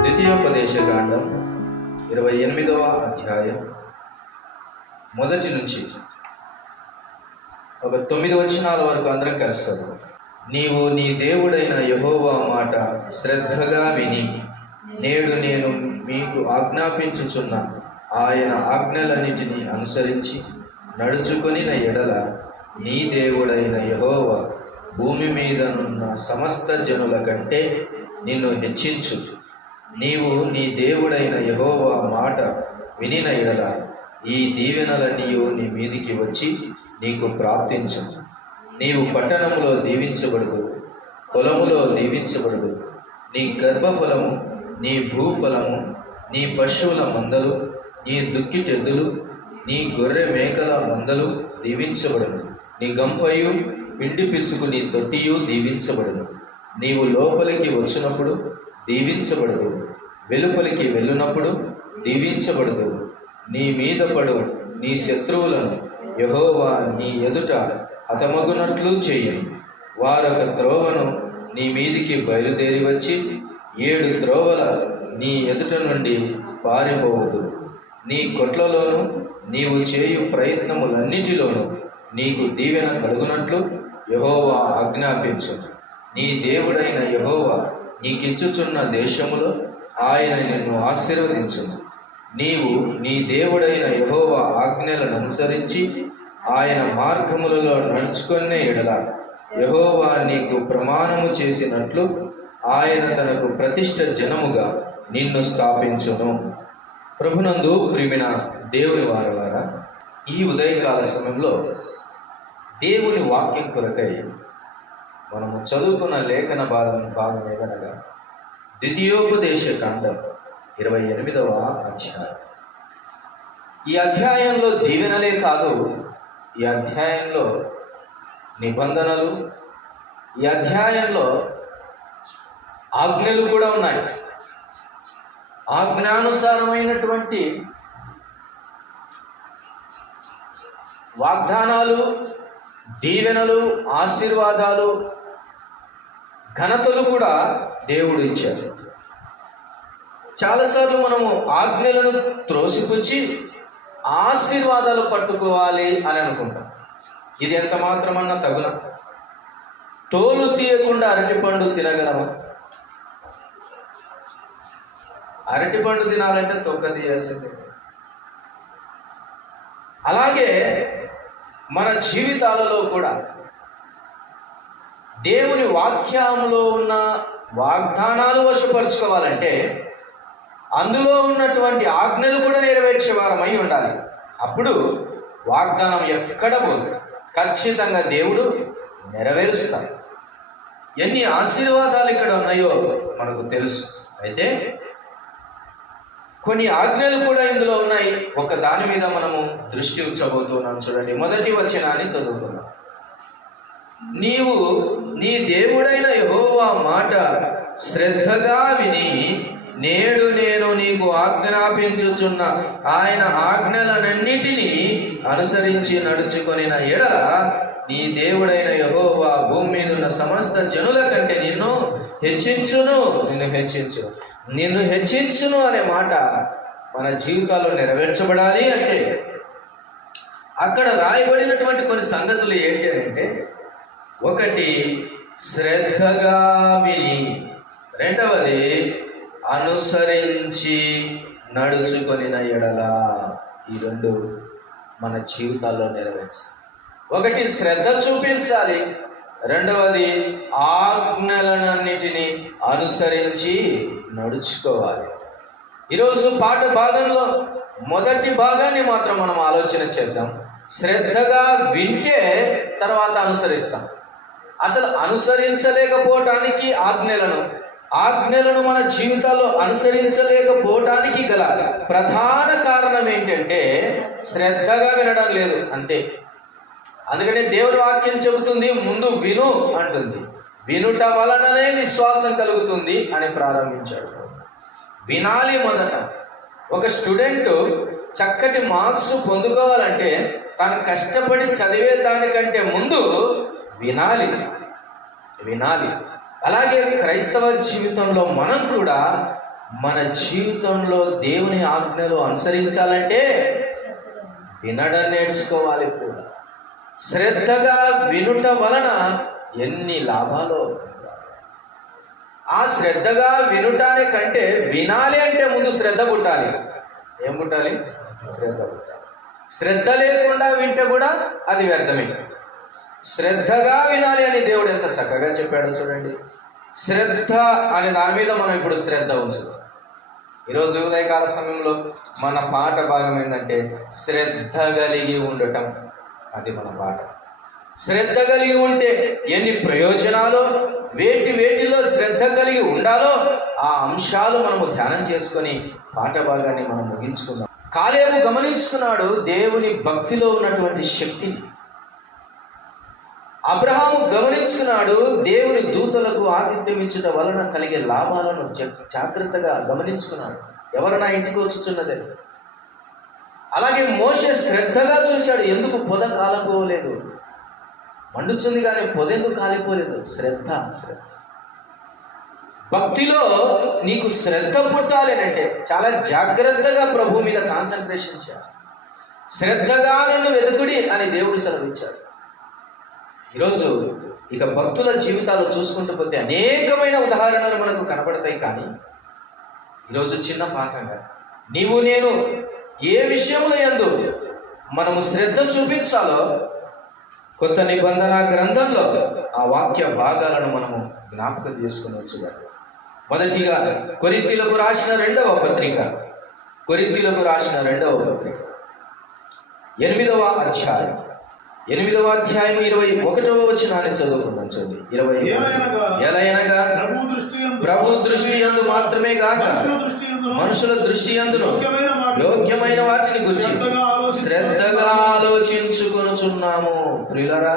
ద్వితీయోపదేశకాండం 28వ అధ్యాయం మొదటి నుంచి ఒక 9 వచనాల వరకు అందరం కలుస్తాము. నీవు నీ దేవుడైన యెహోవా మాట శ్రద్ధగా విని నేడు నేను మీకు ఆజ్ఞాపించుచున్న ఆయన ఆజ్ఞలన్నిటినీ అనుసరించి నడుచుకొనిన ఎడల నీ దేవుడైన యెహోవా భూమి మీదనున్న సమస్త జనుల కంటే నిన్ను హెచ్చించు. నీవు నీ దేవుడైన యెహోవా మాట వినిన ఎడల ఈ దీవెనలన్నీ నీ మీదికి వచ్చి నీకు ప్రాప్తించు. నీవు పట్టణములో దీవించబడదు, పొలములో దీవించబడదు. నీ గర్భఫలము, నీ భూఫలము, నీ పశువుల మందలు, నీ దుక్కిటెద్దులు, నీ గొర్రె మేకల మందలు దీవించబడను. నీ గంపయు పిండి పిసుకు నీ తొట్టియు దీవించబడను. నీవు లోపలికి వచ్చినప్పుడు దీవించబడదు, వెలుపలికి వెళ్ళినప్పుడు దీవించబడదు. నీ మీద పడు నీ శత్రువులను యెహోవా నీ ఎదుట హతమగునట్లు చేయను. వారొక త్రోవను నీ మీదికి బయలుదేరి వచ్చి 7 త్రోవల నీ ఎదుట నుండి పారిపోవద్దు. నీ కొట్లలోను నీవు చేయు ప్రయత్నములన్నిటిలోనూ నీకు దీవెన కలుగునట్లు యెహోవా ఆజ్ఞాపించు. నీ దేవుడైన యెహోవా నీకిచ్చుచున్న దేశములో ఆయన నిన్ను ఆశీర్వదించును. నీవు నీ దేవుడైన యెహోవా ఆజ్ఞలను అనుసరించి ఆయన మార్గములలో నడుచుకునే ఎడల యెహోవా నీకు ప్రమాణము చేసినట్లు ఆయన తనకు ప్రతిష్ఠ జనముగా నిన్ను స్థాపించును. ప్రభునందు ప్రియమైన దేవుని వారలారా, ఈ ఉదయకాల సమయంలో దేవుని వాక్యం కొరకై మనము చదువుకున్న లేఖన భాగం ఏదనగా ద్వితీయోపదేశకాండం 28వ అధ్యాయం. ఈ అధ్యాయంలో దీవెనలే కాదు, ఈ అధ్యాయంలో నిబంధనలు, ఈ అధ్యాయంలో ఆజ్ఞలు కూడా ఉన్నాయి. ఆజ్ఞానుసారమైనటువంటి వాగ్దానాలు, దీవెనలు, ఆశీర్వాదాలు, ఘనతలు కూడా దేవుడు ఇచ్చారు. చాలాసార్లు మనము ఆజ్ఞలను త్రోసిపుచ్చి ఆశీర్వాదాలు పట్టుకోవాలి అని అనుకుంటాం. ఇది ఎంత మాత్రమన్నా తగున? తోలు తీయకుండా అరటిపండు తినగలమా? అరటిపండు తినాలంటే తొక్క తీయాల్సిందే. అలాగే మన జీవితాలలో కూడా దేవుని వాక్యంలో ఉన్న వాగ్దానాలు వశపరుచుకోవాలంటే అందులో ఉన్నటువంటి ఆజ్ఞలు కూడా నెరవేర్చే వారమై ఉండాలి. అప్పుడు వాగ్దానం ఎక్కడ పోదు, ఖచ్చితంగా దేవుడు నెరవేరుస్తాడు. ఎన్ని ఆశీర్వాదాలు ఇక్కడ ఉన్నాయో మనకు తెలుసు. అయితే కొన్ని ఆజ్ఞలు కూడా ఇందులో ఉన్నాయి. ఒక దాని మీద మనము దృష్టి ఉంచబోతున్నాం. చూడండి, మొదటి వచనాన్ని చదువుతున్నాం. నీవు నీ దేవుడైన యెహోవా మాట శ్రద్ధగా విని నేడు నేను నీకు ఆజ్ఞాపించుచున్న ఆయన ఆజ్ఞలనన్నిటినీ అనుసరించి నడుచుకొనిన ఎడల నీ దేవుడైన యెహోవా భూమి మీద ఉన్న సమస్త జనుల కంటే నిన్ను హెచ్చించును అనే మాట మన జీవితాల్లో నెరవేర్చబడాలి అంటే అక్కడ రాయబడినటువంటి కొన్ని సంగతులు ఏంటి అంటే, ఒకటి శ్రద్ధగా విని, రెండవది అనుసరించి నడుచుకొనిన ఎడల. ఈ రెండు మన జీవితాల్లో నెరవేర్చాలి. ఒకటి శ్రద్ధ చూపించాలి, రెండవది ఆజ్ఞలన్నిటినీ అనుసరించి నడుచుకోవాలి. ఈరోజు పాఠ భాగంలో మొదటి భాగాన్ని మాత్రం మనం ఆలోచన చేద్దాం. శ్రద్ధగా వింటే తర్వాత అనుసరిస్తాం. అసలు అనుసరించలేకపోవటానికి ఆజ్ఞలను మన జీవితాల్లో అనుసరించలేకపోవటానికి గల ప్రధాన కారణం ఏంటంటే శ్రద్ధగా వినడం లేదు, అంతే. అందుకనే దేవుని వాక్యం చెబుతుంది, ముందు విను అంటుంది. వినుట వలననే విశ్వాసం కలుగుతుంది అని ప్రారంభించాడు. వినాలి మొదట. ఒక స్టూడెంట్ చక్కటి మార్క్స్ పొందుకోవాలంటే తను కష్టపడి చదివే దానికంటే ముందు వినాలి. అలాగే క్రైస్తవ జీవితంలో మనం కూడా మన జీవితంలో దేవుని ఆజ్ఞలు అనుసరించాలంటే వినడం నేర్చుకోవాలి. కూడా శ్రద్ధగా వినుట వలన ఎన్ని లాభాలు. ఆ శ్రద్ధగా వినుటాని కంటే వినాలి అంటే ముందు శ్రద్ధ పుట్టాలి. ఏం పుట్టాలి? శ్రద్ధ పుట్టాలి. శ్రద్ధ లేకుండా వింటే కూడా అది వ్యర్థమే. శ్రద్ధగా వినాలి అని దేవుడు ఎంత చక్కగా చెప్పాడో చూడండి. శ్రద్ధ అనే దాని మీద మనం ఇప్పుడు శ్రద్ధ ఉంచుదాం. ఈరోజు ఉదయకాల సమయంలో మన పాట భాగం ఏంటంటే శ్రద్ధ కలిగి ఉండటం. అది మన పాట. శ్రద్ధ కలిగి ఉంటే ఎన్ని ప్రయోజనాలు, వేటిలో శ్రద్ధ కలిగి ఉండాలో ఆ అంశాలు మనము ధ్యానం చేసుకొని పాట భాగాన్ని మనం ముగించుకుందాం. కాలేబు గమనించుకున్నాడు దేవుని భక్తిలో ఉన్నటువంటి శక్తిని. అబ్రహాము గమనించుకున్నాడు దేవుని దూతలకు ఆతిథ్యం ఇచ్చుట వలన కలిగే లాభాలను జాగ్రత్తగా గమనించుకున్నాడు. ఎవరు నా ఇంటికి వచ్చుచున్నదే. అలాగే మోషే శ్రద్ధగా చూశాడు. ఎందుకు పొద కాలిపోలేదు? మండుచుంది కానీ పొద ఎందుకు కాలిపోలేదు? శ్రద్ధ. భక్తిలో నీకు శ్రద్ధ పుట్టాలి అంటే చాలా జాగ్రత్తగా ప్రభు మీద కాన్సన్ట్రేషన్ చేయాలి. శ్రద్ధగా నన్ను వెతుకుడి అని దేవుడు సెలవిచ్చాడు. ఈరోజు ఇక భక్తుల జీవితాలు చూసుకుంటూ పోతే అనేకమైన ఉదాహరణలు మనకు కనపడతాయి. కానీ ఈరోజు చిన్న పాఠంగా నీవు నేను ఏ విషయంలో యందు మనము శ్రద్ధ చూపించాలో కొత్త నిబంధన గ్రంథంలో ఆ వాక్య భాగాలను మనము జ్ఞాపకం చేసుకుని వచ్చాడు. మొదటిగా కొరింథీయులకు రాసిన రెండవ పత్రిక 8వ అధ్యాయం 21వ వచనాన్ని చదువుకుందాం. చూడండి 20. ఎలయనగా ప్రభు దృష్టి యందు మాత్రమే కాక మనుషుల దృష్టి యందును యోగ్యమైన వాటిని గురించి శ్రద్ధగా ఆలోచించుకొనుచున్నాము. ప్రియులారా,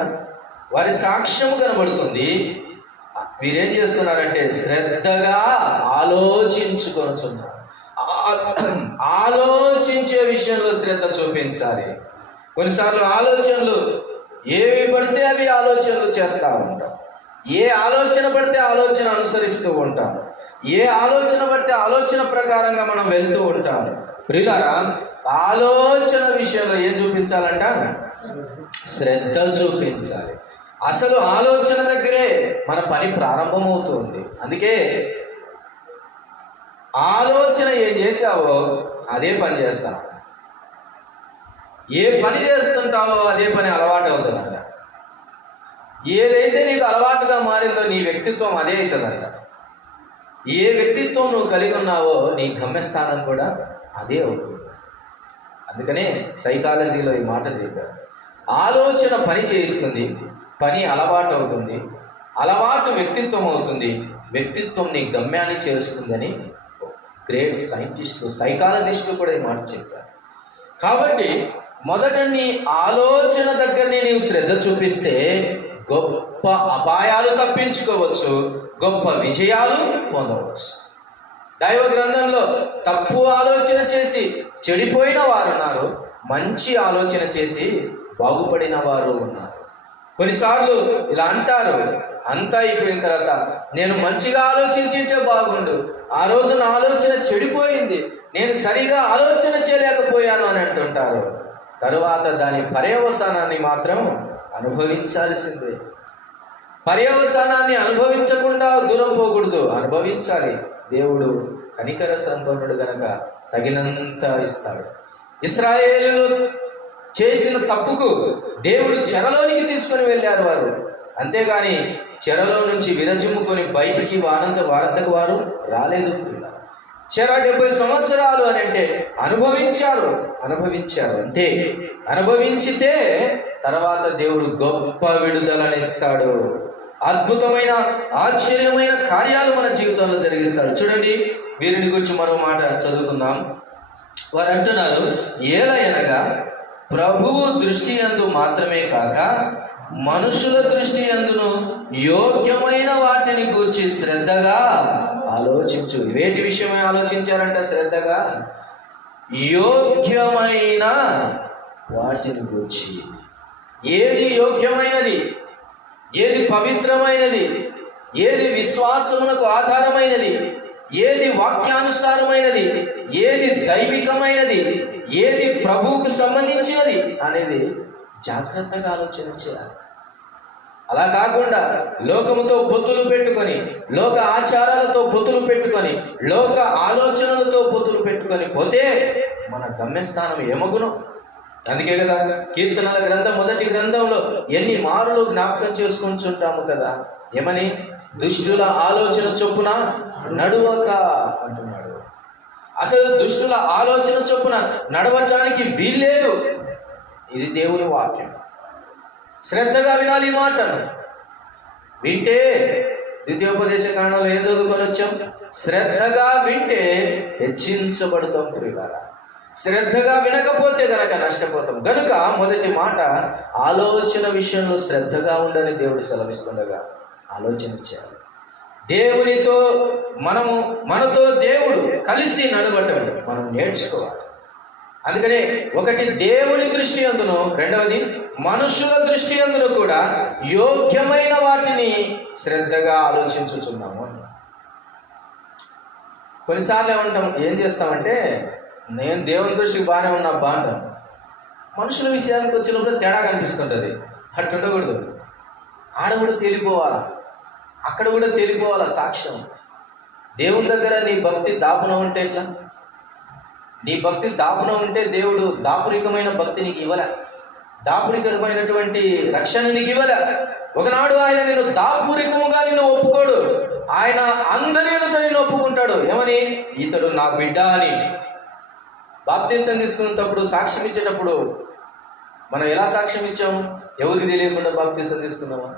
వారి సాక్ష్యము కనబడుతుంది. వీరేం చేస్తున్నారంటే శ్రద్ధగా ఆలోచించుకొనుచున్నారు. ఆలోచించే విషయంలో శ్రద్ధ చూపించాలి. కొన్నిసార్లు ఆలోచనలు ఏవి పడితే అవి ఆలోచనలు చేస్తూ ఉంటాం. ఏ ఆలోచన పడితే ఆలోచన అనుసరిస్తూ ఉంటాం. ఏ ఆలోచన పడితే ఆలోచన ప్రకారంగా మనం వెళ్తూ ఉంటాం. ప్రియులారా, ఆలోచన విషయంలో ఏం చూపించాలంట? శ్రద్ధ చూపించాలి. అసలు ఆలోచన దగ్గరే మన పని ప్రారంభమవుతుంది. అందుకే ఆలోచన ఏం చేసావో అదే పని చేస్తావు. ఏ పని చేస్తుంటావో అదే పని అలవాటు అవుతుందంట. ఏదైతే నీకు అలవాటుగా మారిందో నీ వ్యక్తిత్వం అదే అవుతుందంట. ఏ వ్యక్తిత్వం నువ్వు కలిగి ఉన్నావో నీ గమ్యస్థానం కూడా అదే అవుతుంది. అందుకనే సైకాలజీలో ఈ మాట చెప్పారు. ఆలోచన పని చేయిస్తుంది, పని అలవాటు అవుతుంది, అలవాటు వ్యక్తిత్వం అవుతుంది, వ్యక్తిత్వం నీ గమ్యాన్ని చేరుస్తుందని గ్రేట్ సైంటిస్టులు, సైకాలజిస్టులు కూడా ఈ మాట చెప్పారు. కాబట్టి మొదట నీ ఆలోచన దగ్గరనే నీవు శ్రద్ధ చూపిస్తే గొప్ప అపాయాలు తప్పించుకోవచ్చు, గొప్ప విజయాలు పొందవచ్చు. దైవ గ్రంథంలో తప్పు ఆలోచన చేసి చెడిపోయిన వారు ఉన్నారు, మంచి ఆలోచన చేసి బాగుపడిన వారు ఉన్నారు. కొన్నిసార్లు ఇలా అంటారు, అంతా అయిపోయిన తర్వాత నేను మంచిగా ఆలోచించింటే బాగుండు, ఆ రోజు నా ఆలోచన చెడిపోయింది, నేను సరిగా ఆలోచన చేయలేకపోయాను అని అంటుంటారు. తరువాత దాని పర్యవసానాన్ని మాత్రం అనుభవించాల్సిందే. పర్యవసానాన్ని అనుభవించకుండా దూరం పోకూడదు, అనుభవించాలి. దేవుడు కనికర సంపన్నుడు గనక తగినంత ఇస్తాడు. ఇశ్రాయేలులు చేసిన తప్పుకు దేవుడు చెరలోనికి తీసుకొని వెళ్ళారు వారు. అంతేగాని చెరలో నుంచి విరజిమ్ముకొని బయటికి వారంతకు వారు రాలేదు. చెర 70 సంవత్సరాలు అని అంటే అనుభవించారు అంతే. అనుభవించితే తర్వాత దేవుడు గొప్ప విడుదలనిస్తాడు. అద్భుతమైన ఆశ్చర్యమైన కార్యాలు మన జీవితంలో జరిగిస్తాడు. చూడండి, వీరిని గురించి మరో మాట చదువుకుందాం. వారు అంటున్నారు, ఏలయనగా ప్రభువు దృష్టి యందు మాత్రమే కాక మనుషుల దృష్టి యందును యోగ్యమైన వాటిని గూర్చి శ్రద్ధగా ఆలోచించు. వేటి విషయమై ఆలోచించారంట? శ్రద్ధగా యోగ్యమైన వాటిని గూర్చి. ఏది యోగ్యమైనది, ఏది పవిత్రమైనది, ఏది విశ్వాసమునకు ఆధారమైనది, ఏది వాక్యానుసారమైనది, ఏది దైవికమైనది, ఏది ప్రభువుకు సంబంధించినది అనేది జాగ్రత్తగా ఆలోచన చేయాలి. అలా కాకుండా లోకముతో పొత్తులు పెట్టుకొని, లోక ఆచారాలతో పొత్తులు పెట్టుకొని, లోక ఆలోచనలతో పొత్తులు పెట్టుకొని పోతే మన గమ్యస్థానం ఏమగును? అందుకే కదా కీర్తనల గ్రంథం మొదటి గ్రంథంలో ఎన్ని మారులు జ్ఞాపకం చేసుకుంటుంటాము కదా, ఏమని? దుష్టుల ఆలోచన చొప్పున నడువక అంటున్నాడు. అసలు దుష్టుల ఆలోచన చొప్పున నడవటానికి వీల్లేదు. ఇది దేవుని వాక్యం. శ్రద్ధగా వినాలి ఈ మాటను. వింటే ద్వితీయోపదేశ కాండంలో ఏం చదువుకొని వచ్చాం? శ్రద్ధగా వింటే హెచ్చించబడతాం ప్రియులారా. శ్రద్ధగా వినకపోతే గనక నష్టపోతాం. గనుక మొదటి మాట, ఆలోచన విషయంలో శ్రద్ధగా ఉండని దేవుడు సెలవిస్తుండగా ఆలోచన చేయాలి. దేవునితో మనతో దేవుడు కలిసి నడవటం మనం నేర్చుకోవాలి. అందుకనే ఒకటి దేవుని దృష్టి అందును, రెండవది మనుషుల దృష్టి అందును కూడా యోగ్యమైన వాటిని శ్రద్ధగా ఆలోచించుచున్నాము. కొన్నిసార్లు ఏం చేస్తామంటే, నేను దేవుని దృష్టికి బాగానే ఉన్నా బాగుంటాం, మనుషుల విషయానికి వచ్చినప్పుడు తేడా కనిపిస్తుంటుంది. అట్లా ఉండకూడదు. ఆడ కూడా తేలిపోవాలా, అక్కడ కూడా తేలిపోవాలా సాక్ష్యం. దేవుని దగ్గర నీ భక్తి దాపున ఉంటే ఎట్లా? నీ భక్తి దాపున ఉంటే దేవుడు దాపురికమైన భక్తి నీకు ఇవ్వలే, దాపురికమైనటువంటి రక్షణ నీకు ఇవ్వలే. ఒకనాడు ఆయన నిన్ను దాపురికముగా నిన్ను ఒప్పుకోడు. ఆయన అందరి ఎదుట నిన్ను ఒప్పుకుంటాడు. ఏమని? ఇతడు నా బిడ్డ అని. బాప్తిసం తీసుకున్నప్పుడు, సాక్ష్యం ఇచ్చేటప్పుడు మనం ఎలా సాక్ష్యం ఇచ్చాము? ఎవరికి తెలియకుండా బాప్తిసం తీసుకున్నామా?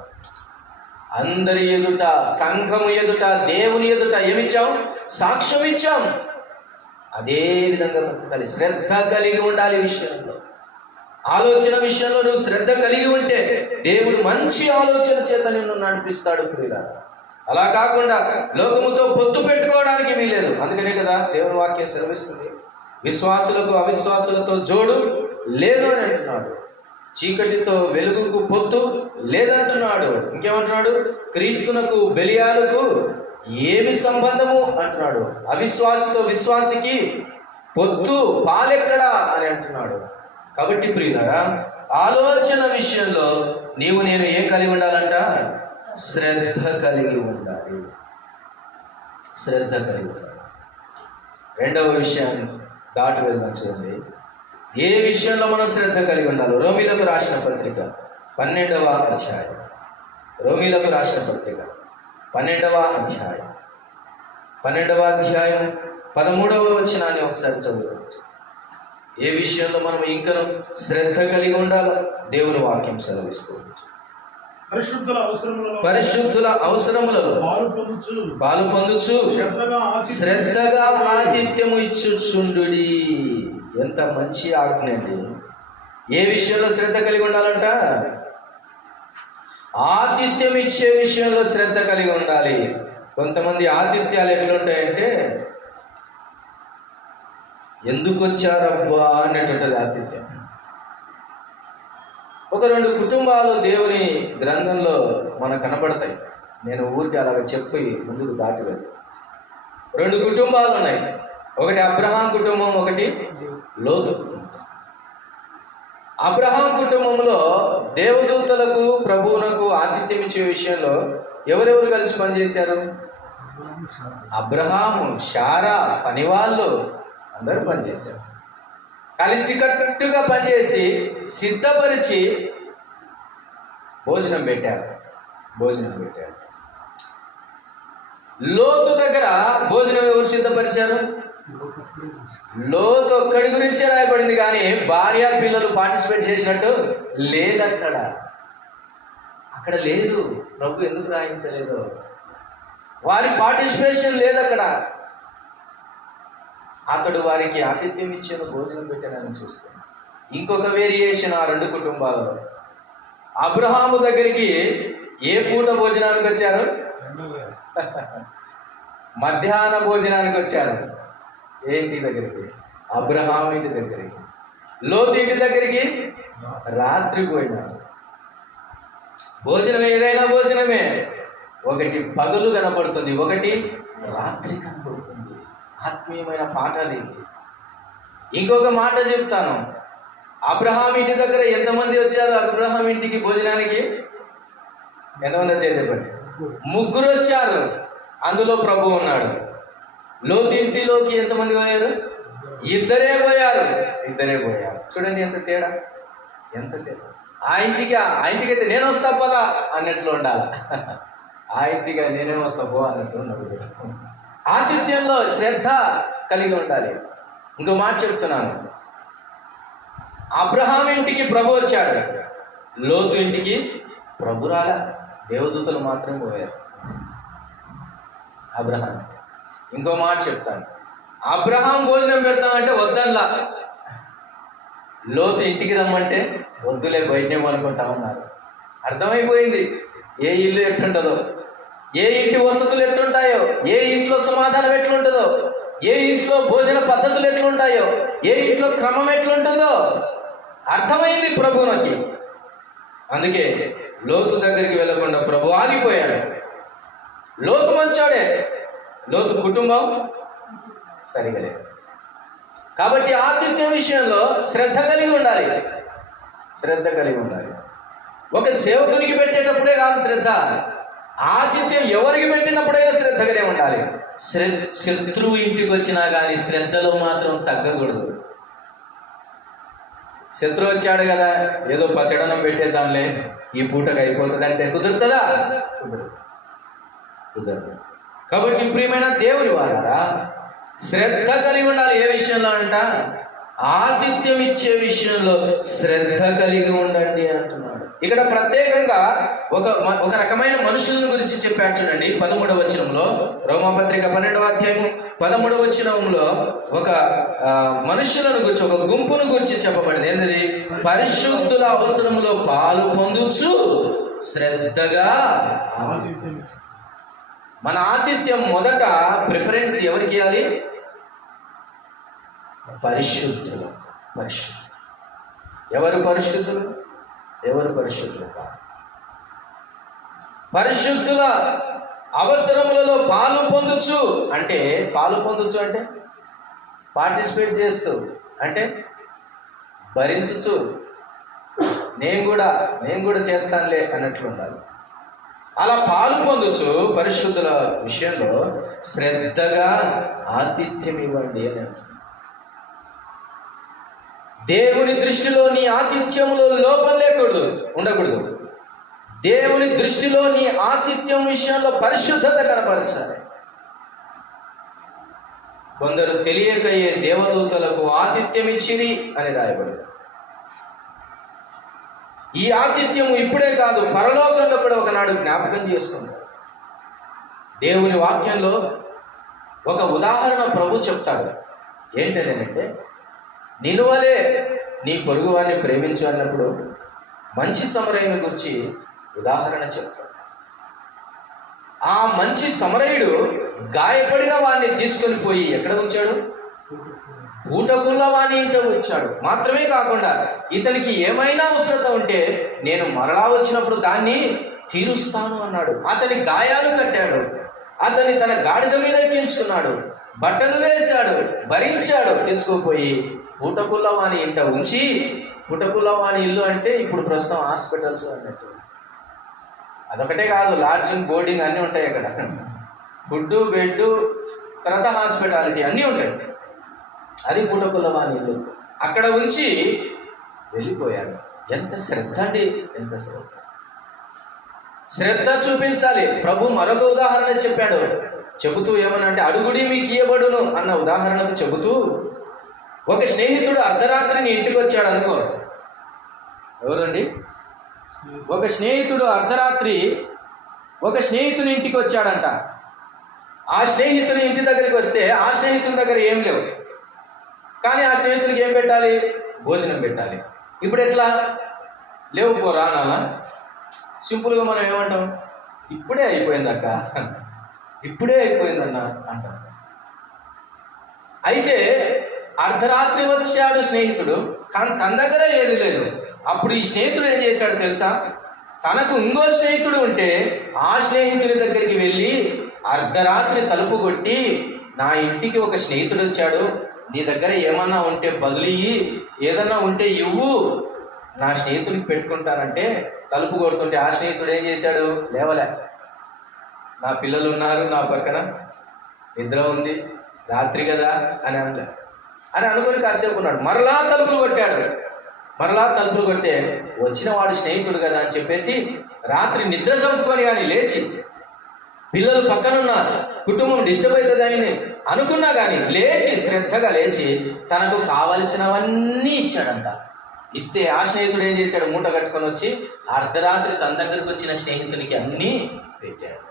అందరి ఎదుట, సంఘము ఎదుట, దేవుని ఎదుట ఏమిచ్చాం? సాక్ష్యం ఇచ్చాం. అదే విధంగా బ్రతకాలి. శ్రద్ధ కలిగి ఉండాలి విషయంలో. ఆలోచన విషయంలో నువ్వు శ్రద్ధ కలిగి ఉంటే దేవుడు మంచి ఆలోచన చేత నిన్ను నడిపిస్తాడు ప్రియులారా. అలా కాకుండా లోకముతో పొత్తు పెట్టుకోవడానికి వీలేదు. అందుకనే కదా దేవుని వాక్యం సెలవిస్తుంది, విశ్వాసులకు అవిశ్వాసులతో జోడు లేదు అని అంటున్నాడు. చీకటితో వెలుగుకు పొత్తు లేదంటున్నాడు. ఇంకేమంటున్నాడు? క్రీస్తునకు బెలియాలకు ఏమి సంబంధము అంటున్నాడు. అవిశ్వాసితో విశ్వాసికి పొత్తు పాలెక్కడా అని అంటున్నాడు. కాబట్టి ప్రియులారా, ఆలోచన విషయంలో నేను ఏం కలిగి ఉండాలంట? శ్రద్ధ కలిగి ఉండాలి. శ్రద్ధ కలిగి ఉండాలి. రెండవ విషయాన్ని దాటి వెళ్దాం. చూడండి, ఏ విషయంలో మనం శ్రద్ధ కలిగి ఉండాలి. రోమీలకు రాసిన పత్రిక 12వ అధ్యాయం. రోమీలకు రాసిన పత్రిక 12వ అధ్యాయం 13వ వచనాన్ని ఒకసారి చదువుతాం. ఏ విషయంలో మనం ఇంకా శ్రద్ధ కలిగి ఉండాలో దేవుని వాక్యం సెలవిస్తుంది. పరిశుద్ధుల అవసరములలో పాలు పొందుచు శ్రద్ధగా ఆతిథ్యము ఇచ్చుచుండుడి. ఎంత మంచి ఆజ్ఞ అండి. ఏ విషయంలో శ్రద్ధ కలిగి ఉండాలంట? ఆతిథ్యం ఇచ్చే విషయంలో శ్రద్ధ కలిగి ఉండాలి. కొంతమంది ఆతిథ్యాలు ఎట్లుంటాయంటే, ఎందుకు వచ్చారబ్బా అనేటువంటిది ఆతిథ్యం. ఒక 2 కుటుంబాలు దేవుని గ్రంథంలో మనకు కనబడతాయి. నేను ఊరికి అలాగ చెప్పి ముందుకు దాటి వెళ్తాను. 2 కుటుంబాలు ఉన్నాయి. ఒకటి అబ్రహాం కుటుంబం, ఒకటి లోతు కుటుంబం. అబ్రహాం కుటుంబంలో దేవదూతలకు ప్రభువునకు ఆతిథ్యం ఇచ్చే విషయంలో ఎవరెవరు కలిసి పనిచేశారు? అబ్రహాము, శారా, పనివాళ్ళు అందరూ పనిచేశారు. కలిసికట్టుగా పనిచేసి సిద్ధపరిచి భోజనం పెట్టారు. లోతు దగ్గర భోజనం ఎవరు సిద్ధపరిచారు? లోతు ఒక్కడి గురించే రాయబడింది, కానీ భార్య పిల్లలు పార్టిసిపేట్ చేసినట్టు లేదక్కడ. అక్కడ లేదు. ప్రభు ఎందుకు రాయించలేదు? వారి పార్టిసిపేషన్ లేదక్కడ. అతడు వారికి ఆతిథ్యం ఇచ్చిన భోజనం పెట్టానని చూస్తాను. ఇంకొక వేరియేషన్ ఆ 2 కుటుంబాలలో. అబ్రహాము దగ్గరికి ఏ పూట భోజనానికి వచ్చారు? మధ్యాహ్న భోజనానికి వచ్చారు. ఏంటి దగ్గరికి? అబ్రహాం ఇంటి దగ్గరికి. లోతు ఇంటి దగ్గరికి రాత్రి పోయినాడు. భోజనం ఏదైనా భోజనమే. ఒకటి పగలు కనపడుతుంది, ఒకటి రాత్రి కనపడుతుంది. ఆత్మీయమైన పాఠాలు. ఇంకొక మాట చెప్తాను. అబ్రహాం ఇంటి దగ్గర ఎంతమంది వచ్చారు? అబ్రహాం ఇంటికి భోజనానికి ఎంతమంది వచ్చారు చెప్పండి? 3 వచ్చారు. అందులో ప్రభు ఉన్నాడు. లోతు ఇంటిలోకి ఎంతమంది పోయారు? 2 పోయారు. చూడండి ఎంత తేడా. ఆ ఇంటికి అయితే నేను వస్తా పదా అన్నట్లు ఉండాలి. ఆ ఇంటిగా నేనే వస్తా పో అన్నట్లు ఉండాలి. ఆతిథ్యంలో శ్రద్ధ కలిగి ఉండాలి. ఇంకో మాట చెప్తున్నాను. అబ్రహాం ఇంటికి ప్రభు వచ్చాడు, లోతు ఇంటికి ప్రభు రాలా. దేవదూతలు మాత్రమే పోయారు అబ్రహాం. ఇంకో మాట చెప్తాను. అబ్రహాం భోజనం పెడతామంటే వద్దన్లా. లోతు ఇంటికి రమ్మంటే వద్దులే బయటనే అనుకుంటా ఉన్నారు. అర్థమైపోయింది ఏ ఇల్లు ఎట్లుంటుందో, ఏ ఇంటి వసతులు ఎట్లుంటాయో, ఏ ఇంట్లో సమాధానం ఎట్లుంటుందో, ఏ ఇంట్లో భోజన పద్ధతులు ఎట్లుంటాయో, ఏ ఇంట్లో క్రమం ఎట్లుంటుందో అర్థమైంది ప్రభువునికి. అందుకే లోతు దగ్గరికి వెళ్ళకుండా ప్రభు ఆగిపోయాడు. లోతు మంచోడే, లోతు కుటుంబం సరిగా లేదు. కాబట్టి ఆతిథ్యం విషయంలో శ్రద్ధ కలిగి ఉండాలి. ఒక సేవకునికి పెట్టేటప్పుడే కాదు శ్రద్ధ, ఆతిథ్యం ఎవరికి పెట్టినప్పుడైనా శ్రద్ధగానే ఉండాలి. శత్రువు ఇంటికి వచ్చినా కానీ శ్రద్ధలో మాత్రం తగ్గకూడదు. శత్రువు వచ్చాడు కదా, ఏదో పచ్చడనం పెట్టేద్దాంలే ఈ పూటకు అయిపోతుంది అంటే కుదురుతుందా? కుదరదు. కాబట్టి ప్రియమైన దేవుని వారా, శ్రద్ధ కలిగి ఉండాలి. ఏ విషయంలో అంట? ఆతిథ్యం ఇచ్చే విషయంలో శ్రద్ధ కలిగి ఉండండి అంటున్నాడు. ఇక్కడ ప్రత్యేకంగా ఒక రకమైన మనుషులను గురించి చెప్పాడు చూడండి. 13వ వచనంలో, రోమాపత్రిక 12వ అధ్యాయం 13వ వచనంలో ఒక మనుషులను గురించి, ఒక గుంపును గురించి చెప్పబడింది. ఏంటది? పరిశుద్ధుల అవసరంలో పాలు పొందుచు శ్రద్ధగా. మన ఆతిథ్యం మొదట ప్రిఫరెన్స్ ఎవరికి ఇవ్వాలి? పరిశుద్ధులు. ఎవరు పరిశుద్ధులు? పరిశుద్ధుల అవసరములలో పాలు పొందుచు అంటే పార్టిసిపేట్ చేస్తూ, అంటే భరించుచు, నేను కూడా చేస్తానులే అన్నట్లు ఉండాలి. అలా పాలు పొందుచు పరిశుద్ధుల విషయంలో శ్రద్ధగా ఆతిథ్యం ఇవ్వండి అని అంటున్నారు. దేవుని దృష్టిలో నీ ఆతిథ్యంలో లోపం ఉండకూడదు. దేవుని దృష్టిలో నీ ఆతిథ్యం విషయంలో పరిశుద్ధత కనపరచాలి. కొందరు తెలియకయ్యే దేవదూతలకు ఆతిథ్యం ఇచ్చిరి అని రాయబడింది. ఈ ఆతిథ్యము ఇప్పుడే కాదు, పరలోకంలో కూడా ఒకనాడు జ్ఞాపకం చేసుకుంటారు. దేవుని వాక్యంలో ఒక ఉదాహరణ ప్రభు చెప్తాడు. ఏంటంటే, నిలువలే నీ పొరుగు వారిని ప్రేమించు అన్నప్పుడు మంచి సమరయుని గురించి ఉదాహరణ చెప్తాడు. ఆ మంచి సమరయుడు గాయపడిన వాడిని తీసుకొని పోయి ఎక్కడ ఉంచాడు? పూటకుల్ల వాణి ఇంట ఉంచాడు. మాత్రమే కాకుండా ఇతనికి ఏమైనా అవసరత ఉంటే నేను మరలా వచ్చినప్పుడు దాన్ని తీరుస్తాను అన్నాడు. అతని గాయాలు కట్టాడు, అతన్ని తన గాడిద మీద ఎక్కించుకున్నాడు, బట్టలు వేశాడు, భరించాడు. తీసుకుపోయి పూటకుల్లవాణి ఇంట ఉంచి, పూటకుల్లవాణి ఇల్లు అంటే ఇప్పుడు ప్రస్తుతం హాస్పిటల్స్ అన్నట్టు. అదొకటే కాదు, లాడ్జింగ్, బోర్డింగ్ అన్నీ ఉంటాయి అక్కడ. ఫుడ్, బెడ్, తర్వాత హాస్పిటాలిటీ అన్నీ ఉంటాయి. అది పూటకుల్లవాణి ఇల్లు. అక్కడ ఉంచి వెళ్ళిపోయాడు. ఎంత శ్రద్ధ అండి, ఎంత శ్రద్ధ చూపించాలి. ప్రభు మరొక ఉదాహరణ చెప్పాడు. చెబుతూ ఏమనంటే, అడుగుడి మీకు ఇయ్యబడును అన్న ఉదాహరణకు చెబుతూ, ఒక స్నేహితుడు అర్ధరాత్రి నీ ఇంటికి వచ్చాడు అనుకో. ఎవరండి? ఒక స్నేహితుడు అర్ధరాత్రి ఒక స్నేహితుని ఇంటికి వచ్చాడంట. ఆ స్నేహితుని ఇంటి దగ్గరికి వస్తే ఆ స్నేహితుని దగ్గర ఏం లేవు, కానీ ఆ స్నేహితునికి ఏం పెట్టాలి? భోజనం పెట్టాలి. ఇప్పుడు ఎట్లా? లేవు పో రానా, సింపుల్గా మనం ఏమంటాం? ఇప్పుడే అయిపోయిందక్క, ఇప్పుడే అయిపోయిందన్న అంటాం. అయితే అర్ధరాత్రి వచ్చాడు స్నేహితుడు, కానీ తన దగ్గర ఏది లేదు. అప్పుడు ఈ స్నేహితుడు ఏం చేశాడు తెలుసా? తనకు ఇంకో స్నేహితుడు ఉంటే ఆ స్నేహితుడి దగ్గరికి వెళ్ళి అర్ధరాత్రి తలుపు కొట్టి, నా ఇంటికి ఒక స్నేహితుడు వచ్చాడు, నీ దగ్గర ఏమన్నా ఉంటే బదులియ్యి, ఏదన్నా ఉంటే ఇవ్వు, నా స్నేహితుడికి పెట్టుకుంటానంటే తలుపు కొడుతుంటే ఆ స్నేహితుడు ఏం చేశాడు? లేవలే, నా పిల్లలు ఉన్నారు నా పక్కన, నిద్ర ఉంది, రాత్రి కదా అని అనలే అని అనుకుని కాసేపు ఉన్నాడు. మరలా తలుపులు కొట్టాడు. మరలా తలుపులు కొడితే వచ్చిన వాడు స్నేహితుడు కదా అని చెప్పేసి రాత్రి నిద్ర చంపుకొని కానీ లేచి, పిల్లలు పక్కనున్నారు, కుటుంబం డిస్టర్బ్ అవుతుందని అనుకున్నా కానీ లేచి, శ్రద్ధగా లేచి తనకు కావలసినవన్నీ ఇచ్చాడంట. ఇస్తే ఆ స్నేహితుడు ఏం చేశాడు? మూట కట్టుకొని వచ్చి అర్ధరాత్రి తన దగ్గరకు వచ్చిన స్నేహితునికి అన్నీ పెట్టాడు.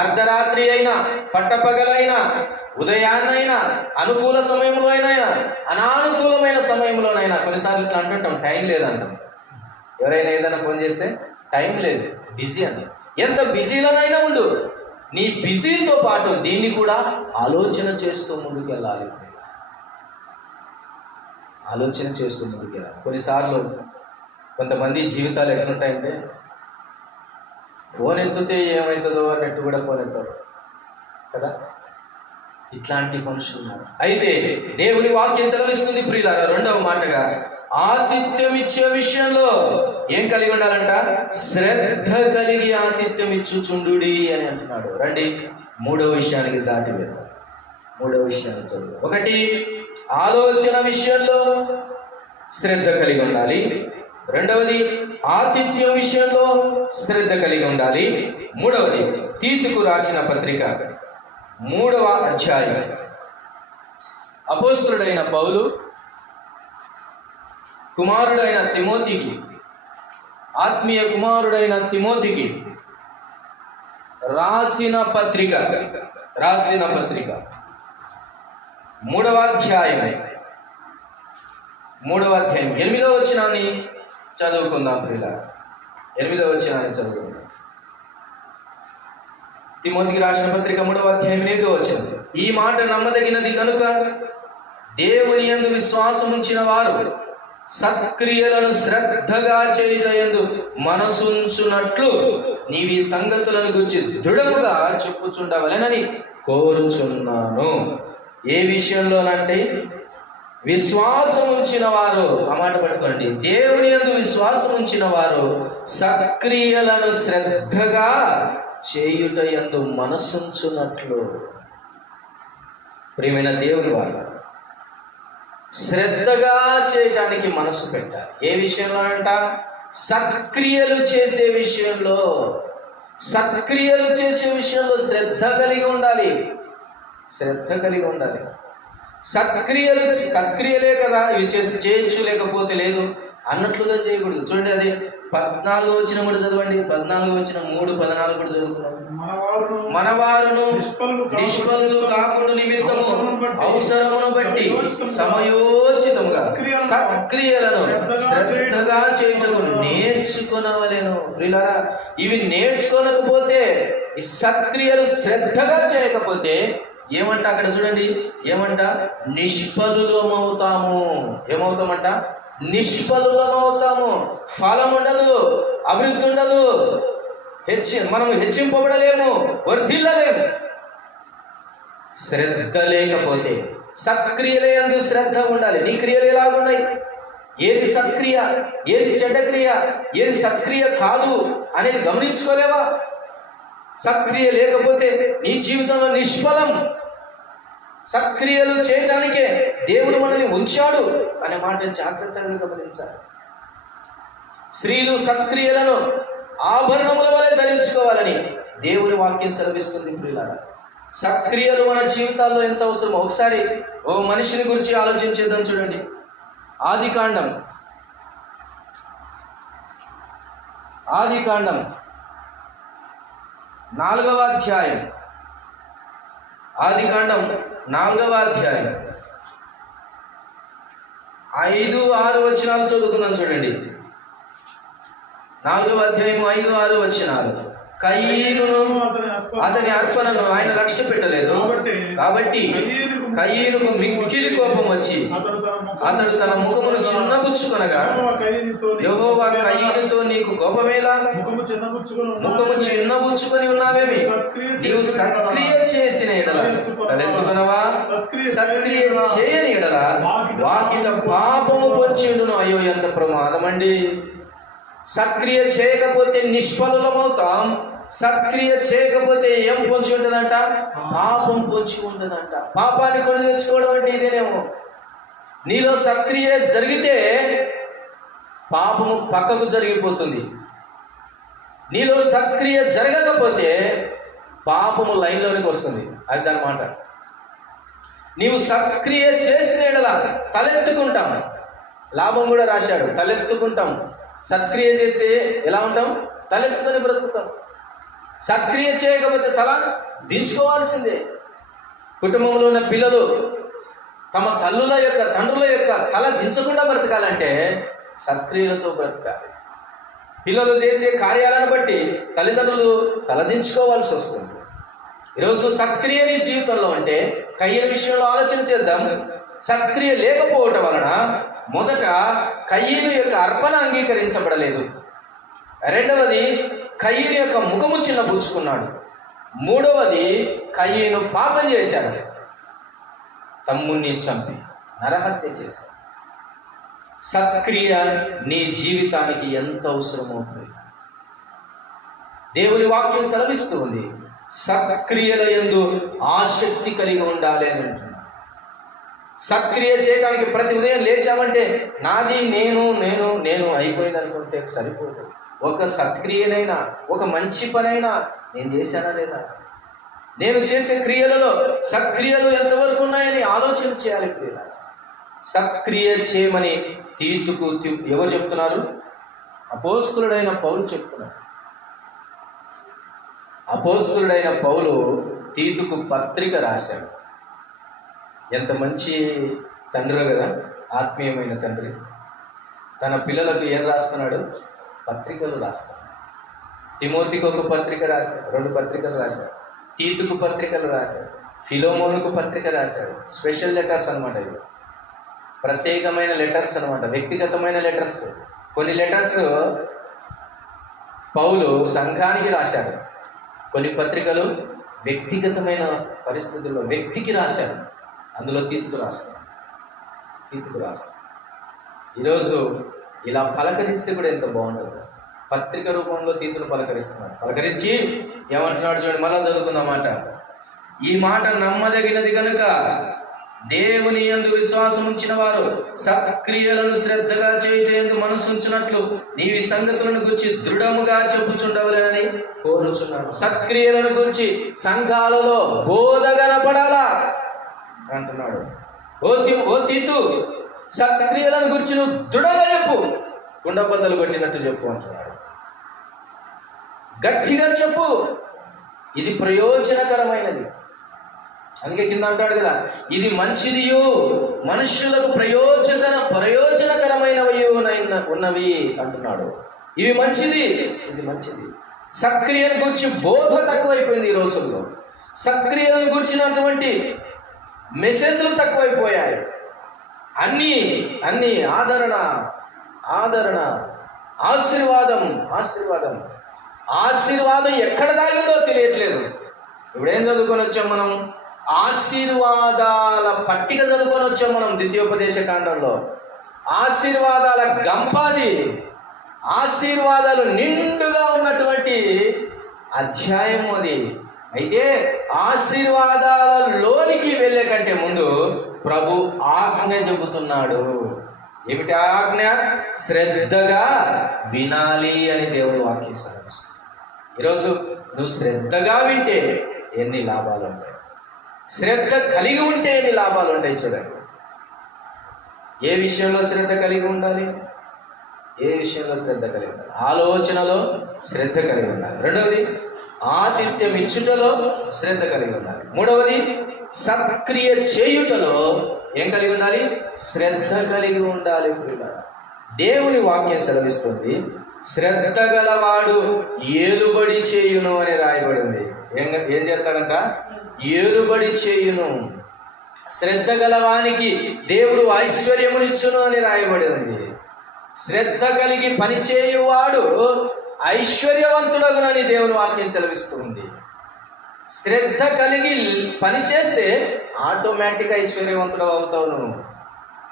అర్ధరాత్రి అయినా, పట్టపగలైనా, ఉదయాన్నైనా, అనుకూల సమయంలో అయినా, అనానుకూలమైన సమయంలోనైనా, కొన్నిసార్లు ఇట్లా అంటుంటాం, టైం లేదంటాం. ఎవరైనా ఏదైనా ఫోన్ చేస్తే టైం లేదు, బిజీ అంటాం. ఎంత బిజీలోనైనా ఉండు, నీ బిజీతో పాటు దీన్ని కూడా ఆలోచన చేస్తూ ముందుకెళ్ళాలి. ఆలోచన చేస్తూ ముందుకెళ్ళాలి. కొన్నిసార్లు కొంతమంది జీవితాలు ఎట్లుంటాయంటే, ఫోన్ ఎత్తితే ఏమవుతుందో అన్నట్టు కూడా ఫోన్ ఎత్తారు కదా. ఇట్లాంటి మనుషులు ఉన్నారు. అయితే దేవుని వాక్యం సెలవిస్తుంది ప్రియులారా, రెండవ మాటగా ఆతిథ్యం ఇచ్చే విషయంలో ఏం కలిగి ఉండాలంట? శ్రద్ధ కలిగి ఆతిథ్యం ఇచ్చుచుండుడి అని అంటున్నాడు. రండి మూడవ విషయానికి దాటి వెళ్దాం. మూడవ విషయాన్ని చదువు. ఒకటి, ఆలోచన విషయంలో శ్రద్ధ కలిగి ఉండాలి. రెండవది, ఆతిథ్యం విషయంలో శ్రద్ధ కలిగి ఉండాలి. మూడవది, తీతుకు రాసిన పత్రిక 3వ అధ్యాయం. అపోస్తలుడైన పౌలు కుమారుడైన తిమోతికి, ఆత్మీయ కుమారుడైన తిమోతికి రాసిన పత్రిక 3వ అధ్యాయం 8వ వచనాన్ని చదువుకుందాం ప్రియులారా. 8వ వచనాన్ని చదువుకుందాం. తిమోతికి రాసిన పత్రిక 3వ అధ్యాయం 8వ వచనం. ఈ మాట నమ్మదగినది కనుక దేవుని యందు విశ్వాసం ఉంచిన వారు సత్క్రియలను శ్రద్ధగా చేయుటయందు మనసుంచునట్లు నీవి సంగతులను గురించి దృఢముగా చెప్పుచుండవలెనని కోరుచున్నాను. ఏ విషయంలోనంటే, విశ్వాసం ఉంచిన వారు, ఆ మాట పట్టుకోండి, దేవుని యందు విశ్వాసం ఉంచిన వారు సత్క్రియలను శ్రద్ధగా చేయుట యందు మనసుంచునట్లు. ప్రియమైన దేవుని వారు శ్రద్ధగా చేయటానికి మనసు పెట్టాలి. ఏ విషయంలోనంట? సత్క్రియలు చేసే విషయంలో. సత్క్రియలు చేసే విషయంలో శ్రద్ధ కలిగి ఉండాలి. శ్రద్ధ కలిగి ఉండాలి. సత్క్రియలే కదా ఇవి చేయొచ్చు, లేకపోతే లేదు అన్నట్లుగా చేయకూడదు. చూడండి, అది 14వ వచనం కూడా చదవండి. 14వ వచనం 3:14 కూడా చదువుతున్నాం. మనవారును నిష్ఫలులు కాకుండా నిమిత్తము అవసరమును బట్టి సమయోచితముగా సత్క్రియలను శ్రద్ధగా చేయుటకు నేర్చుకొనవలెను. ప్రియులారా, ఇవి నేర్చుకోనకపోతే, ఈ సత్క్రియలు శ్రద్ధగా చేయకపోతే ఏమంట? అక్కడ చూడండి, ఏమంట? నిష్ఫలులమవుతాము. ఏమవుతామంట? నిష్ఫలులమవుతాము. ఫలం ఉండదు, అభివృద్ధి ఉండదు, మనము హెచ్చింపబడలేము, వర్ధిల్లలేము. శ్రద్ధ లేకపోతే, సత్క్రియల యందు శ్రద్ధ ఉండాలి. నీ క్రియలు ఎలాగున్నాయి? ఏది సత్క్రియ, ఏది చెడ్డ క్రియ, ఏది సత్క్రియ కాదు అనేది గమనించుకోలేవా? సత్క్రియ లేకపోతే నీ జీవితంలో నిష్ఫలం. సత్క్రియలు చేయటానికే దేవుడు మనల్ని ఉంచాడు అనే మాట జాగ్రత్తగా గమనించాలి. స్త్రీలు సత్క్రియలను ఆభరణముల వలె ధరించుకోవాలని దేవుని వాక్యం సెలవిస్తుంది. ప్రియులారా, సత్క్రియలు మన జీవితాల్లో ఎంత అవసరమో ఒకసారి ఓ మనిషిని గురించి ఆలోచించేద్దాం. చూడండి, ఆదికాండం 4వ అధ్యాయం. ఆదికాండం 4వ అధ్యాయం 5-6 వచనాలు చదువుకున్నాను. చూడండి, 4వ అధ్యాయం 5-6 వచనాలు. కయీనును అతని అర్పణను ఆయన లక్ష్య పెట్టలేదు కాబట్టి కయీనుకు మిక్కిలి కోపం వచ్చి అతడు తన ముఖమును చిన్నబుచ్చుకొనగా యెహోవా కయీనుతో నీకు కోపమేలా, ముఖము చిన్నబుచ్చుకొని ఉన్నావేమి, నీవు సక్రియ చేసిన ఎడల తలెత్తుకొనవా, సక్రియ చేయని ఎడల వాకిట పాపము పొంచిండును. అయ్యో ఎంత ప్రమాదమండి! సక్రియ చేయకపోతే నిష్ఫలమవుతాం. సక్రియ చేయకపోతే ఏం పొంచి ఉంటుందంట? పాపం పొంచి ఉంటుందంట. పాపాన్ని కొని తెచ్చుకోవడం అంటే ఇదేనేమో. నీలో సక్రియ జరిగితే పాపము పక్కకు జరిగిపోతుంది. నీలో సక్రియ జరగకపోతే పాపము లైన్లోనికి వస్తుంది. అది అన్నమాట. నీవు సక్రియ చేసిన ఎడల తలెత్తుకుంటాం. లాభం కూడా రాశాడు, తలెత్తుకుంటాం. సక్రియ చేస్తే ఎలా ఉంటాం? తలెత్తుకొని బ్రతుకుతాం. సక్రియ చేయకపోతే తల దించుకోవాల్సిందే. కుటుంబంలో ఉన్న పిల్లలు తమ తండ్రుల యొక్క తల దించకుండా బ్రతకాలంటే సక్రియలతో బ్రతకాలి. పిల్లలు చేసే కార్యాలను బట్టి తల్లిదండ్రులు తలదించుకోవాల్సి వస్తుంది. ఈరోజు సక్రియ నీ జీవితంలో అంటే కయ్యని విషయంలో ఆలోచన చేద్దాం. సక్రియ లేకపోవటం వలన మొదట కయ్యను యొక్క అర్పణ అంగీకరించబడలేదు. రెండవది, కయ్యను యొక్క ముఖము చిన్నబుచ్చుకున్నాడు. మూడవది, కయ్యను పాపం చేశాడు, తమ్ముణ్ణి చంపి నరహత్య చేశాడు. సక్రియ నీ జీవితానికి ఎంత అవసరమవుతుంది దేవుని వాక్యం సెలవిస్తూ ఉంది. సక్రియల యందు ఆసక్తి కలిగి ఉండాలి అని అంటున్నాడు. సక్రియ చేయడానికి ప్రతి ఉదయం లేచామంటే నాది నేను నేను నేను అయిపోయింది అనుకుంటే సరిపోదు. ఒక సక్రియనైనా ఒక మంచి పనైనా నేను చేశానా లేదా, నేను చేసే క్రియలలో సక్రియలు ఎంతవరకు ఉన్నాయని ఆలోచన చేయాలి. క్రియ సక్రియ చేయమని తీతుకు ఎవరు చెప్తున్నారు? అపోస్తలుడైన పౌలు చెప్తున్నారు. అపోస్తలుడైన పౌలు తీతుకు పత్రిక రాశాడు. ఎంత మంచి తండ్రి కదా, ఆత్మీయమైన తండ్రి. తన పిల్లలకు ఏం రాస్తున్నాడు? పత్రికలు రాస్తాడు. తిమోతికి ఒక పత్రిక రాశాడు, 2 పత్రికలు రాశాడు. తీతుకు పత్రికలు రాశాడు. ఫిలోమోనుకు పత్రిక రాశాడు. స్పెషల్ లెటర్స్ అనమాట. ఇవి ప్రత్యేకమైన లెటర్స్ అనమాట, వ్యక్తిగతమైన లెటర్స్. కొన్ని లెటర్స్ పౌలు సంఘానికి రాశాడు, కొన్ని పత్రికలు వ్యక్తిగతమైన పరిస్థితుల్లో వ్యక్తికి రాశాడు. అందులో తీతుకు రాస్తాడు. ఈరోజు ఇలా పలకరిస్తే కూడా ఎంత బాగుంటుంది. పత్రిక రూపంలో తీతును పలకరిస్తున్నాడు. పలకరించి ఏమంటున్నాడు చూడండి, మళ్ళా చదువుకుందామాట. ఈ మాట నమ్మదగినది కనుక దేవుని యందు విశ్వాసం ఉంచిన వారు సక్రియలను శ్రద్ధగా చేయుటకు మనసు ఉంచినట్లు నీవి సంగతులను గురించి దృఢముగా చెప్పుచుండవలెనని కోరుచున్నాను. సక్రియలను గురించి సంఘాలలో బోధ కనపడాలా అంటున్నాడు. ఓ తీతు, సక్రియలను గురించి నువ్వు దృఢంగా చెప్పు, కుండబద్దలు కొట్టినట్టు చెప్పు అంటున్నాడు. గట్టిగా చెప్పు, ఇది ప్రయోజనకరమైనది. అందుకే కింద అంటాడు కదా, ఇది మంచిదియు మనుష్యులకు ప్రయోజనకరమైనవి ఉన్నవి అంటున్నాడు. ఇవి మంచిది, ఇది మంచిది. సక్రియల గురించి బోధ తక్కువైపోయింది ఈ రోజుల్లో. సక్రియలను గురించినటువంటి మెసేజ్లు తక్కువైపోయాయి. అన్నీ ఆదరణ, ఆశీర్వాదం ఎక్కడ దాగిందో తెలియట్లేదు. ఇప్పుడేం చదువుకొని వచ్చాం మనం? ఆశీర్వాదాల పట్టిక చదువుకొని వచ్చాం మనం ద్వితీయోపదేశ కాండంలో. ఆశీర్వాదాల గంపాది, ఆశీర్వాదాలు నిండుగా ఉన్నటువంటి అధ్యాయం అది. అయితే ఆశీర్వాదాలలోనికి వెళ్ళే కంటే ముందు ప్రభు ఆజ్ఞ చెబుతున్నాడు. ఏమిటి ఆజ్ఞ? శ్రద్ధగా వినాలి అని దేవుని వాక్యం సెలవిస్తుంది. ఈరోజు నువ్వు శ్రద్ధగా వింటే ఎన్ని లాభాలు ఉంటాయి, శ్రద్ధ కలిగి ఉంటే ఎన్ని లాభాలు ఉంటాయి. చూడండి, ఏ విషయంలో శ్రద్ధ కలిగి ఉండాలి? ఆలోచనలో శ్రద్ధ కలిగి ఉండాలి. రెండవది, ఆతిథ్యం ఇచ్చుటలో శ్రద్ధ కలిగి ఉండాలి. మూడవది, సక్రియ చేయుటలో ఏం కలిగి ఉండాలి? శ్రద్ధ కలిగి ఉండాలి. దేవుని వాక్యం సెలవిస్తుంది, శ్రద్ధ గలవాడు ఏలుబడి చేయును అని రాయబడింది. ఏం చేస్తాడంట? ఏలుబడి చేయును. శ్రద్ధ గలవానికి దేవుడు ఐశ్వర్యమునిచ్చును అని రాయబడి ఉంది. శ్రద్ధ కలిగి పనిచేయువాడు ఐశ్వర్యవంతుడగునని దేవుని వాక్యం సెలవిస్తుంది. శ్రద్ధ కలిగి పనిచేస్తే ఆటోమేటిక్గా ఐశ్వర్యవంతుడు అవుతావు నువ్వు.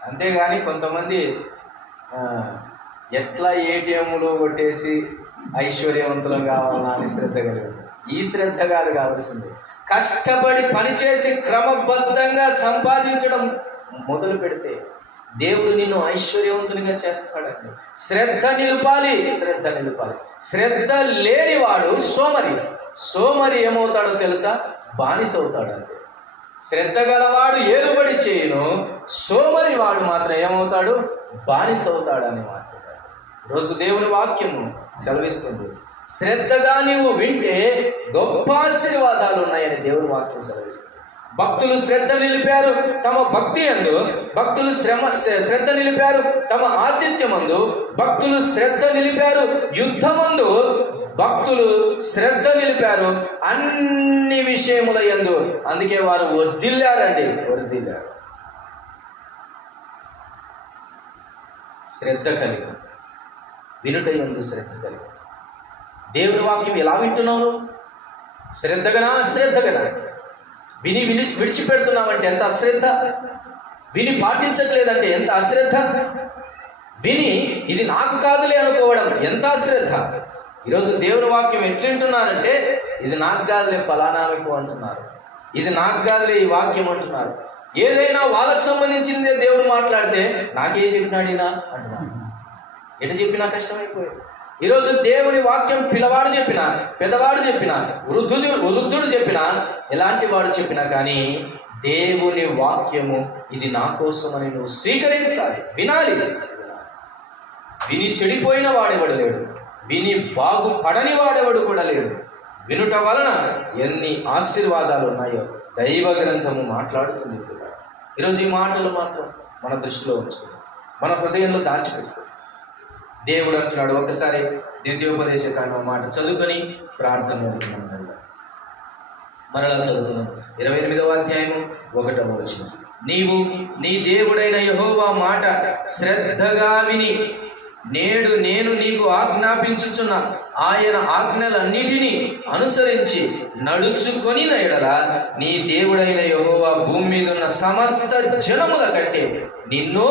అంతేగాని కొంతమంది ఎట్లా ఏటీఎంలు కొట్టేసి ఐశ్వర్యవంతులం కావాలన్నా అని శ్రద్ధ కలిగి, ఈ శ్రద్ధ కాదు కావాల్సింది. కష్టపడి పనిచేసి క్రమబద్ధంగా సంపాదించడం మొదలు పెడితే దేవుడు నిన్ను ఐశ్వర్యవంతునిగా చేస్తాడండి. శ్రద్ధ నిలుపాలి, శ్రద్ధ నిలుపాలి. శ్రద్ధ లేనివాడు సోమరి ఏమవుతాడో తెలుసా? బానిస అవుతాడు. అంతే. శ్రద్ధ గలవాడు ఏలుబడి చేయను, సోమరి వాడు మాత్రం ఏమవుతాడు? బానిస అవుతాడని మాట్లాడాడు. రోజు దేవుని వాక్యము సెలవిస్తుంది, శ్రద్ధగా నీవు వింటే గొప్ప ఆశీర్వాదాలు ఉన్నాయని దేవుని వాక్యం సెలవిస్తుంది. భక్తులు శ్రద్ధ నిలిపారు తమ భక్తి యందు, భక్తులు శ్రద్ధ నిలిపారు తమ ఆతిథ్యమందు, భక్తులు శ్రద్ధ నిలిపారు యుద్ధమందు, భక్తులు శ్రద్ధ నిలిపారు అన్ని విషయముల యందు. అందుకే వారు వర్ధిల్లారండి, వర్ధిల్లారు. శ్రద్ధ కలిగి వినుట యందు శ్రద్ధ కలిగి. దేవుని వాక్యం ఎలా వింటున్నావు? శ్రద్ధగనా అశ్రద్ధగనా? విని విడిచిపెడుతున్నామంటే ఎంత అశ్రద్ధ, విని పాటించట్లేదంటే ఎంత అశ్రద్ధ, విని ఇది నాకు కాదులే అనుకోవడం ఎంత అశ్రద్ధ. ఈరోజు దేవుని వాక్యం ఎట్లుంటున్నారంటే ఇది నాకు కాదులే ఫలానాకు అంటున్నారు, ఇది నాకు కాదులే ఈ వాక్యం అంటున్నారు. ఏదైనా వాళ్ళకు సంబంధించిందే దేవుడు మాట్లాడితే నాకే చెప్పినాడు ఈయన అంటున్నాడు. ఎటు చెప్పినా కష్టమైపోయింది. ఈరోజు దేవుని వాక్యం పిల్లవాడు చెప్పినా, పెద్దవాడు చెప్పినా, వృద్ధుడు చెప్పినా, ఎలాంటి వాడు చెప్పినా కానీ దేవుని వాక్యము ఇది నా కోసం అని నువ్వు స్వీకరించాలి, వినాలి. విని చెడిపోయిన వాడెవడు లేడు, విని బాగుపడని వాడెవడు కూడా లేడు. వినుట వలన ఎన్ని ఆశీర్వాదాలు ఉన్నాయో దైవ గ్రంథము మాట్లాడుతుంది. ఈరోజు ఈ మాటలు మాత్రం మన దృష్టిలో ఉంచుతుంది, మన హృదయంలో దాచిపెట్టు. దేవుడు అంటున్నాడు, ఒకసారి ద్వితీయోపదేశ కాండం మాట చదువుకొని ప్రార్థన మరలా చదువుకున్నాం. 28వ అధ్యాయము 1వ వచనం. నీవు నీ దేవుడైన యెహోవా మాట శ్రద్ధగా విని నేడు నేను నీకు ఆజ్ఞాపించుచున్న ఆయన ఆజ్ఞలన్నిటినీ అనుసరించి నడుచుకొని ఎడల నీ దేవుడైన యెహోవా భూమి మీద ఉన్న సమస్త జనముల కంటే నిన్ను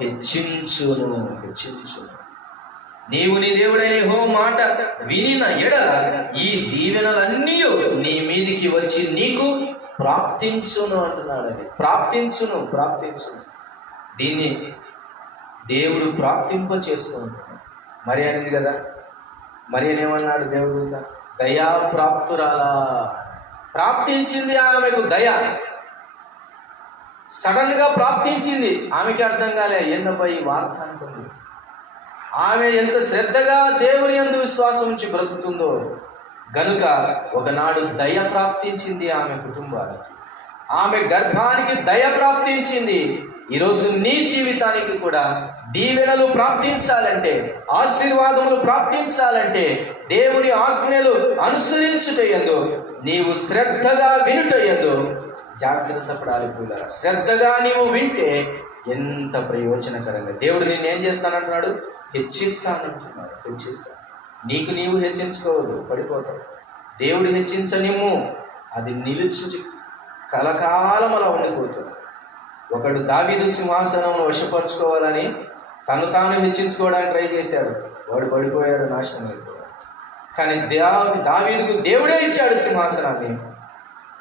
హెచ్చించును. నీవు నీ దేవుడైన యెహోవా మాట వినిన ఎడల ఈ దీవెనలన్నీ నీ మీదికి వచ్చి నీకు ప్రాప్తించును అంటున్నాడు. అది ప్రాప్తించును. దీన్ని దేవుడు ప్రాప్తింప చేస్తూ ఉంటాడు. మరి అనేది కదా, మరి ఏమన్నాడు దేవుడు? దయా ప్రాప్తురాలా. ప్రాప్తించింది ఆమెకు దయ, సడన్గా ప్రాప్తించింది. ఆమెకి అర్థం కాలే, ఏందబ్బా ఈ వార్త అనుకుంది. ఆమె ఎంత శ్రద్ధగా దేవుని యందు విశ్వాసం ఉంచి బ్రతుకుతుందో గనుక ఒకనాడు దయ ప్రాప్తించింది ఆమె కుటుంబానికి, ఆమె గర్భానికి దయ ప్రాప్తించింది. ఈరోజు నీ జీవితానికి కూడా దీవెనలు ప్రాప్తించాలంటే, ఆశీర్వాదములు ప్రాప్తించాలంటే దేవుని ఆజ్ఞలు అనుసరించుటయందు, నీవు శ్రద్ధగా వినుటయందు జాగ్రత్త పడాలి. శ్రద్ధగా నీవు వింటే ఎంత ప్రయోజనకరంగా. దేవుడు నిన్ను ఏం చేస్తానంటున్నాడు? హెచ్చిస్తానంటున్నాడు. నీకు నీవు హెచ్చించుకోవద్దు, పడిపోతావు. దేవుడు హెచ్చించనిమ్ము, అది నిలుచు కలకాలం అలా ఉండిపోతుంది. ఒకడు దావీదు సింహాసనం వశపరుచుకోవాలని తను తాను హెచ్చించుకోవడానికి ట్రై చేశాడు, వాడు పడిపోయాడు, నాశనం అయిపోయాడు. కానీ దావీదుకు దేవుడే ఇచ్చాడు సింహాసనాన్ని.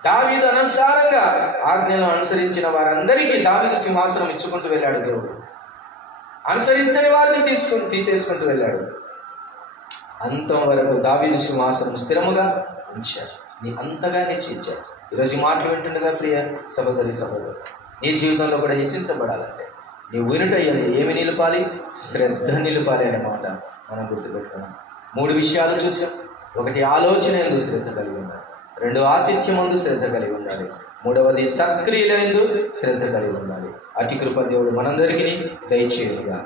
దావీదు అనుసారంగా ఆజ్ఞలను అనుసరించిన వారందరికీ దావీదు సింహాసనం ఇచ్చుకుంటూ వెళ్ళాడు దేవుడు. అనుసరించని వారిని తీసేసుకుంటూ వెళ్ళాడు. అంతం వరకు దావీదు సింహాసనం స్థిరముగా ఉంచాడు. నీ అంతగా హెచ్చించాడు. ఈరోజు ఈ మాటలు వింటుండగా ప్రియ సహోదరి సహోదరు, నీ జీవితంలో కూడా హెచ్చించబడాలంటే నీ వినుటయ్యండి ఏమి నిలపాలి? శ్రద్ధ నిలపాలి అనే మాట మనం గుర్తుపెట్టుకున్నాం. 3 విషయాలు చూసాం. 1 ఆలోచన యందు శ్రద్ధ కలిగి ఉండాలి, 2 ఆతిథ్యమందు శ్రద్ధ కలిగి ఉండాలి, 3వది సత్క్రియలందు శ్రద్ధ కలిగి ఉండాలి. అతి కృప దేవుడు మనందరికీ దయచేయుగా.